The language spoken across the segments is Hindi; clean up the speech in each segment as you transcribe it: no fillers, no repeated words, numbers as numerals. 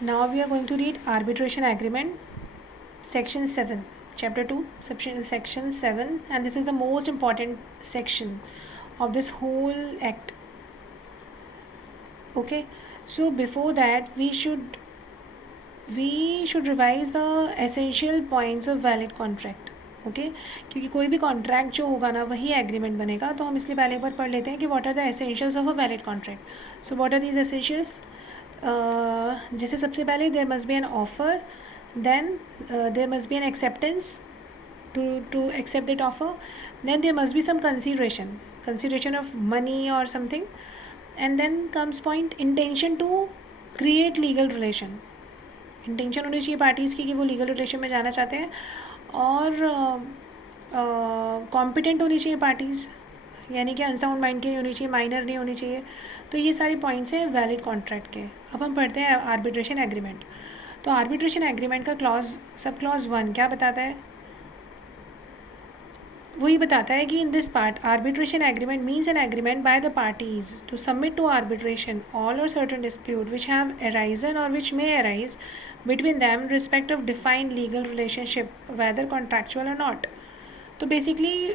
Now we are going to read arbitration agreement, section 7, chapter 2, section 7, and this is the most important section of this whole act. Okay, so before that we should revise the essential points of valid contract. Okay क्योंकि कोई भी कॉन्ट्रैक्ट जो होगा ना वही एग्रीमेंट बनेगा, तो हम इसलिए पहले एक बार पढ़ लेते हैं कि what are the essentials of a valid contract. So what are these essentials? जैसे सबसे पहले there must be an offer, then there must be an acceptance to accept that offer, then there must be some consideration of money or something, and then comes point intention to create legal relation. Intention होनी चाहिए पार्टीज़ की कि वो लीगल रिलेशन में जाना चाहते हैं, और कॉम्पिटेंट होनी चाहिए पार्टीज़, यानी कि अनसाउंड माइंड की नहीं होनी चाहिए, माइनर नहीं होनी चाहिए. तो ये सारे पॉइंट्स हैं वैलिड कॉन्ट्रैक्ट के. अब हम पढ़ते हैं आर्बिट्रेशन एग्रीमेंट. तो आर्बिट्रेशन एग्रीमेंट का सब क्लॉज 1 क्या बताता है? वही बताता है कि in this part arbitration agreement means an agreement by the parties to submit to arbitration all or certain dispute which have arisen or which may arise between them respect of defined legal relationship whether contractual or not. तो बेसिकली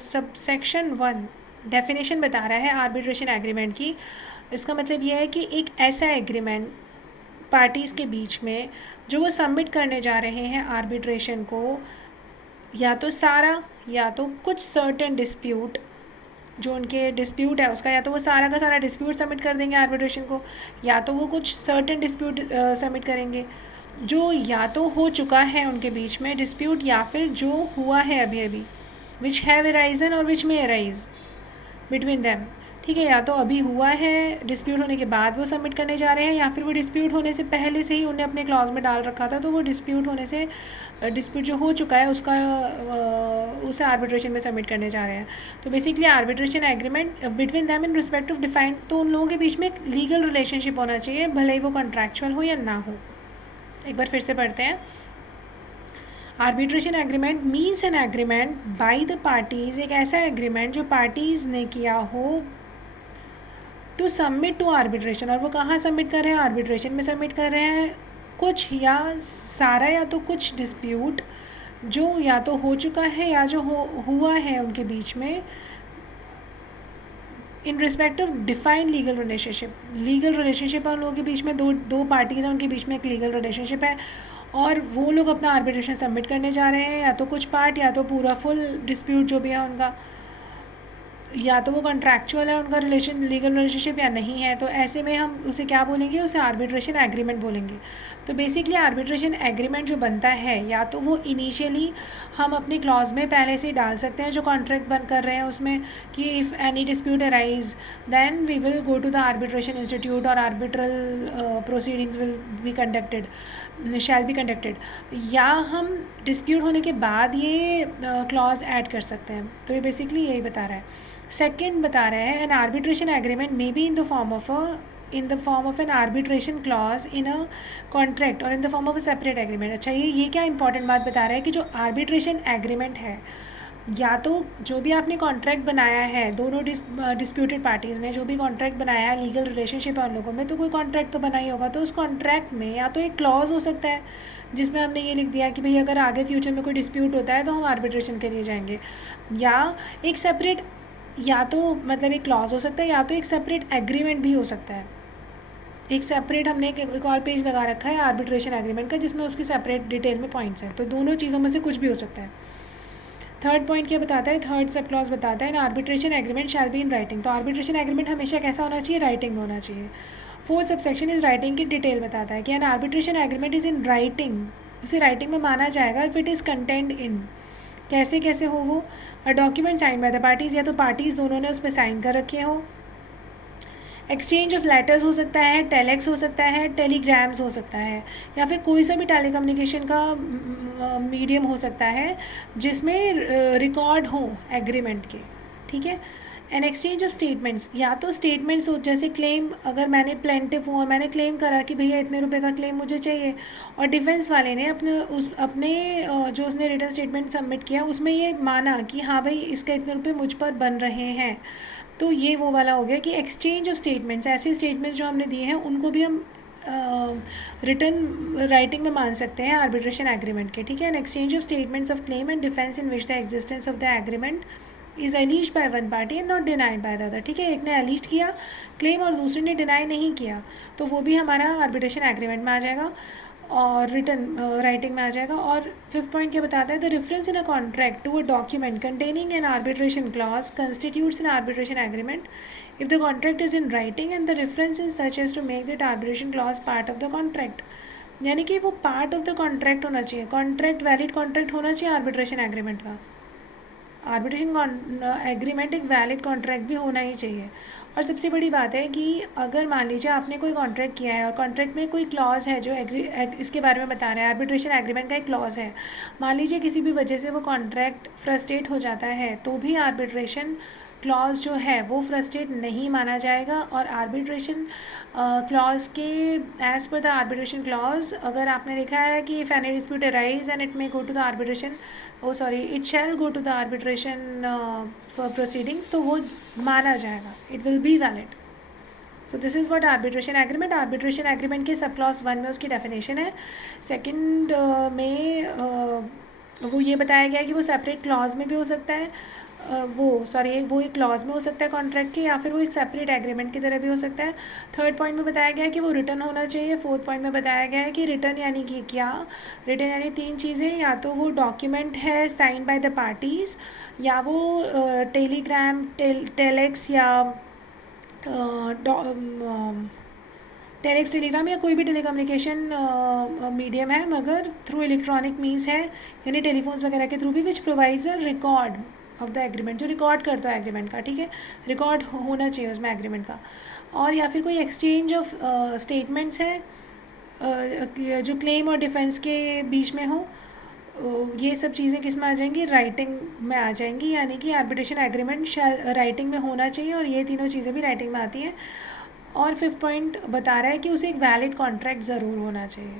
सब सेक्शन 1 डेफिनेशन बता रहा है आर्बिट्रेशन एग्रीमेंट की. इसका मतलब यह है कि एक ऐसा एग्रीमेंट पार्टीज़ के बीच में जो वो सबमिट करने जा रहे हैं आर्बिट्रेशन को, या तो सारा या तो कुछ सर्टेन डिस्प्यूट, जो उनके डिस्प्यूट है उसका, या तो वो सारा का सारा डिस्प्यूट सबमिट कर देंगे आर्बिट्रेशन को, या तो वो कुछ सर्टेन डिस्प्यूट सबमिट करेंगे जो या तो हो चुका है उनके बीच में डिस्प्यूट, या फिर जो हुआ है अभी अभी, विच have arisen or which may arise between them. ठीक है, या तो अभी हुआ है डिस्प्यूट होने के बाद वो सबमिट करने जा रहे हैं, या फिर वो डिस्प्यूट होने से पहले से ही उन्हें अपने क्लॉज में डाल रखा था, तो वो डिस्प्यूट होने से डिस्प्यूट जो हो चुका है उसका उसे आर्बिट्रेशन में सबमिट करने जा रहे हैं. तो basically arbitration agreement between them in respect of defined, तो उन लोगों के बीच में एक लीगल रिलेशनशिप होना चाहिए, भले ही वो कॉन्ट्रैक्चुअल हो या ना हो. एक बार फिर से पढ़ते हैं. Arbitration agreement means an agreement by the parties, एक ऐसा एग्रीमेंट जो पार्टीज़ ने किया हो टू सबमिट टू आर्बिट्रेशन, और वो कहाँ सबमिट कर रहे हैं? आर्बिट्रेशन में सबमिट कर रहे हैं कुछ या सारा या तो कुछ डिस्प्यूट जो या तो हो चुका है या जो हुआ है उनके बीच में, in respect of defined legal relationship. Legal relationship है उन लोगों के बीच में, दो पार्टीज़ हैं उनके बीच में एक लीगल रिलेशनशिप है, और वो लोग अपना आर्बिट्रेशन सबमिट करने जा रहे हैं, या तो कुछ पार्ट या तो पूरा फुल डिस्प्यूट जो भी है उनका, या तो वो कॉन्ट्रैक्चुअल है उनका रिलेशन, लीगल रिलेशनशिप, या नहीं है. तो ऐसे में हम उसे क्या बोलेंगे? उसे आर्बिट्रेशन एग्रीमेंट बोलेंगे. तो बेसिकली आर्बिट्रेशन एग्रीमेंट जो बनता है, या तो वो इनिशियली हम अपनी क्लॉज में पहले से डाल सकते हैं जो कॉन्ट्रैक्ट बन कर रहे हैं उसमें, कि if any dispute arise then we will go to the arbitration institute और arbitral proceedings will be conducted, shall be conducted, या हम डिस्प्यूट होने के बाद ये क्लॉज ऐड कर सकते हैं. तो ये बेसिकली यही बता रहा है. सेकेंड बता रहे हैं an arbitration agreement may be in the form of an arbitration clause in a contract or in the form of a separate agreement. अच्छा, ये क्या इंपॉर्टेंट बात बता रहा है कि जो आर्बिट्रेशन एग्रीमेंट है, या तो जो भी आपने कॉन्ट्रैक्ट बनाया है, दोनों डिस्प्यूटेड पार्टीज़ ने जो भी कॉन्ट्रैक्ट बनाया है, लीगल रिलेशनशिप है उन लोगों में, तो कोई कॉन्ट्रैक्ट तो बना ही होगा. तो उस कॉन्ट्रैक्ट में या तो एक क्लॉज हो सकता है जिसमें हमने ये लिख दिया कि भाई अगर आगे फ्यूचर में कोई डिस्प्यूट होता है तो हम आर्बिट्रेशन के लिए जाएंगे, या एक सेपरेट, या तो मतलब एक क्लॉज हो सकता है, या तो एक सेपरेट एग्रीमेंट भी हो सकता है. एक सेपरेट हमने एक और पेज लगा रखा है आर्बिट्रेशन एग्रीमेंट का जिसमें उसकी सेपरेट डिटेल में पॉइंट्स हैं. तो दोनों चीज़ों में से कुछ भी हो सकता है. थर्ड पॉइंट क्या बताता है? थर्ड सब क्लॉज बताता है arbitration agreement shall be in writing. तो आर्बिट्रेशन एग्रीमेंट हमेशा कैसा होना चाहिए? राइटिंग में होना चाहिए. Fourth sub section is writing की डिटेल बताता है कि an arbitration agreement is in writing, उसे राइटिंग में माना जाएगा if it is content in. कैसे कैसे हो वो? A document sign by the parties, या तो पार्टीज़ दोनों ने उस पर साइन कर रखे हो. एक्सचेंज ऑफ लेटर्स हो सकता है, टेलेक्स हो सकता है, टेलीग्राम्स हो सकता है, या फिर कोई सा भी टेलीकम्युनिकेशन का मीडियम हो सकता है जिसमें रिकॉर्ड हो एग्रीमेंट के. ठीक है. एन एक्सचेंज ऑफ स्टेटमेंट्स, या तो स्टेटमेंट्स हो, जैसे क्लेम, अगर मैंने प्लेंटिफ हूँ और मैंने क्लेम करा कि भैया इतने रुपए का क्लेम मुझे चाहिए, और डिफेंस वाले ने अपने जो उसने रिटन स्टेटमेंट सबमिट किया उसमें ये माना कि हाँ भाई इसका इतने रुपए मुझ पर बन रहे हैं, तो ये वो वाला हो गया कि एक्सचेंज ऑफ स्टेटमेंट्स. ऐसे स्टेटमेंट्स जो हमने दिए हैं उनको भी हम रिटर्न राइटिंग में मान सकते हैं आर्बिट्रेशन एग्रीमेंट के, ठीक है। An exchange of statements of claim and defence in which the existence of the agreement is एलिज्ड by one party and not denied by the other, ठीक है। एक ने एलिज्ड किया क्लेम और दूसरे ने डिनाई नहीं किया, तो वो भी हमारा आर्बिट्रेशन एग्रीमेंट में आ जाएगा और रिटर्न राइटिंग में आ जाएगा। और फिफ्थ पॉइंट क्या बताता है, the reference in a contract to a document containing an arbitration clause constitutes an arbitration agreement if the contract is in writing and the reference is such as to make that arbitration clause part of the contract, यानी कि वो पार्ट ऑफ द कॉन्ट्रैक्ट होना चाहिए, कॉन्ट्रैक्ट वैलिड कॉन्ट्रैक्ट होना चाहिए आर्बिट्रेशन एग्रीमेंट का। आर्बिट्रेशन एग्रीमेंट एक वैलिड कॉन्ट्रैक्ट भी होना ही चाहिए। और सबसे बड़ी बात है कि अगर मान लीजिए आपने कोई कॉन्ट्रैक्ट किया है और कॉन्ट्रैक्ट में कोई क्लॉज है जो इसके बारे में बता रहा है, आर्बिट्रेशन एग्रीमेंट का एक क्लॉज है, मान लीजिए किसी भी वजह से वो कॉन्ट्रैक्ट फ्रस्ट्रेट हो जाता है, तो भी आर्बिट्रेशन क्लॉज जो है वो फ्रस्ट्रेट नहीं माना जाएगा। और आर्बिट्रेशन क्लॉज के as per the arbitration clause अगर आपने लिखा है कि if any dispute arise and it may go to the arbitration it shall go to the arbitration for proceedings, तो वो माना जाएगा, it will be valid. So this is what arbitration agreement. Arbitration agreement के सब क्लॉज 1 में उसकी डेफिनेशन है। सेकंड में वो ये बताया गया है कि वो सेपरेट क्लॉज में भी हो सकता है, वो एक क्लॉज में हो सकता है कॉन्ट्रैक्ट के, या फिर वो एक सेपरेट एग्रीमेंट की तरह भी हो सकता है। थर्ड पॉइंट में बताया गया है कि वो रिटर्न होना चाहिए। फोर्थ पॉइंट में बताया गया है कि रिटर्न यानी कि क्या, रिटर्न यानी 3 चीज़ें, या तो वो डॉक्यूमेंट है साइन बाय द पार्टीज़, या वो टेलीग्राम टेलेक्स या टेलेक्स टेलीग्राम या कोई भी टेलीकम्युनिकेशन मीडियम है मगर थ्रू इलेक्ट्रॉनिक मीन्स है, यानी टेलीफोन्स वगैरह के थ्रू भी, which provides a record of the agreement, जो रिकॉर्ड करता है एग्रीमेंट का, ठीक है। रिकॉर्ड होना चाहिए उसमें एग्रीमेंट का। और या फिर कोई एक्सचेंज ऑफ स्टेटमेंट्स है जो क्लेम और डिफेंस के बीच में हो, ये सब चीज़ें किस में आ जाएंगी, राइटिंग में आ जाएंगी। यानी कि आर्बिट्रेशन एग्रीमेंट राइटिंग में होना चाहिए और ये तीनों चीज़ें भी राइटिंग में आती हैं। और फिफ्थ पॉइंट बता रहा है कि उसे एक वैलिड कॉन्ट्रैक्ट ज़रूर होना चाहिए।